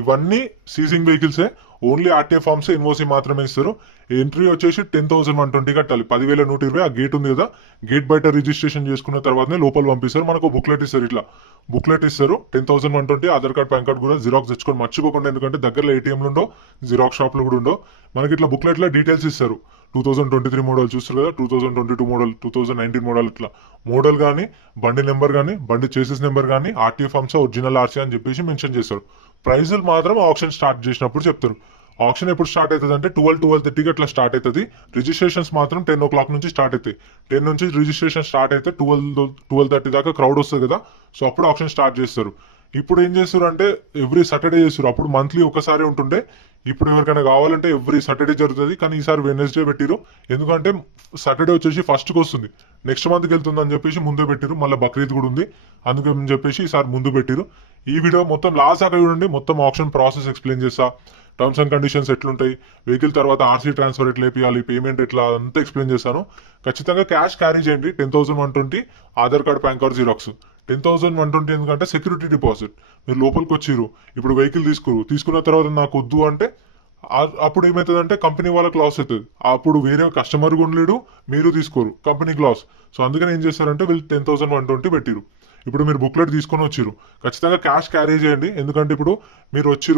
ఇవన్నీ seizing వెహికల్సే. Only RTA forms ఇన్వోసి మాత్రమే ఇస్తారు. ఎంట్రీ వచ్చేసి 10,120 కట్టాలి. 10,120 ఆ గేట్ ఉంది కదా, గేట్ బయట రిజిస్ట్రేషన్ చేసుకున్న తర్వాతనే లోపల పంపిస్తారు. మనకు బుక్లెట్ ఇస్తారు, ఇట్లా బుక్లెట్ ఇస్తారు. 10,120 ఆధార్ కార్డ్ పాన్ కార్డ్ కూడా జిరాక్స్ తెచ్చుకొని మర్చిపోకుండా, ఎందుకంటే దగ్గరలో ఏటీఎంలు ఉండవు, జిరాక్స్ షాప్లు కూడా ఉండవు. మనకి ఇట్లా బుక్లెట్ లో డీటెయిల్స్ ఇస్తారు. 2023 మోడల్ చూస్తారు కదా, 2022 మోడల్, 2019 మోడల్, ఇట్లా మోడల్ కానీ, బండి నెంబర్ కానీ, బండి చేసెస్ నెంబర్ కానీ, ఆర్టీఏ ఫార్మ్స్ ఒరిజినల్ ఆర్సీ అని చెప్పేసి మెన్షన్ చేస్తారు. ప్రైజులు మాత్రం ఆప్షన్ స్టార్ట్ చేసినప్పుడు చెప్తారు. ఆప్షన్ ఎప్పుడు స్టార్ట్ అవుతుంది అంటే 12-12:30 అట్లా స్టార్ట్ అవుతుంది. రిజిస్ట్రేషన్స్ మాత్రం 10 o'clock నుంచి స్టార్ట్ అవుతాయి. 10 నుంచి రిజిస్ట్రేషన్ స్టార్ట్ అయితే 12-12:30 దాకా క్రౌడ్ వస్తుంది కదా, సో అప్పుడు ఆప్షన్ స్టార్ట్ చేస్తారు. ఇప్పుడు ఏం చేస్తారు అంటే ఎవ్రీ సాటర్డే చేస్తారు. అప్పుడు మంత్లీ ఒకసారి ఉంటుండే, ఇప్పుడు ఎవరికైనా కావాలంటే ఎవ్రీ సాటర్డే జరుగుతుంది. కానీ ఈసారి వెడ్నెస్డే పెట్టిరు, ఎందుకంటే సాటర్డే వచ్చేసి ఫస్ట్ కి వస్తుంది, నెక్స్ట్ మంత్కి వెళ్తుంది అని చెప్పేసి ముందే పెట్టిరు. మళ్ళీ బక్రీద్ కూడా ఉంది, అందుకని చెప్పేసి ఈసారి ముందు పెట్టిరు. ఈ వీడియో మొత్తం లాస్ట్ దాకా చూడండి, మొత్తం ఆప్షన్ ప్రాసెస్ ఎక్స్ప్లెయిన్ చేస్తా, టర్మ్స్ అండ్ కండిషన్స్ ఎట్లుంటాయి, వెహికల్ తర్వాత ఆర్సీ ట్రాన్స్ఫర్ ఎట్లా వేయాలి, పేమెంట్ ఎట్లా, అంతా ఎక్స్ప్లెయిన్ చేస్తాను. ఖచ్చితంగా క్యాష్ క్యారీ చేయండి. 10,120 Aadhaar card pan card xerox. 10,120 ఎందుకంటే సెక్యూరిటీ డిపాజిట్. మీరు లోపలికి వచ్చిర్రు, ఇప్పుడు వెహికల్ తీసుకున్న తర్వాత నాకు వద్దు అంటే అప్పుడు ఏమవుతుందంటే కంపెనీ వాళ్ళకి లాస్ అవుతుంది. అప్పుడు వేరే కస్టమర్ కొనలేడు, మీరు తీసుకోరు, కంపెనీకి లాస్. సో అందుకని ఏం చేస్తారంటే వీళ్ళు 10,120 పెట్టిరు. ఇప్పుడు మీరు బుక్లెట్ తీసుకొని వచ్చిర్రు, ఖచ్చితంగా క్యాష్ క్యారీ చేయండి. ఎందుకంటే ఇప్పుడు మీరు వచ్చిర్రు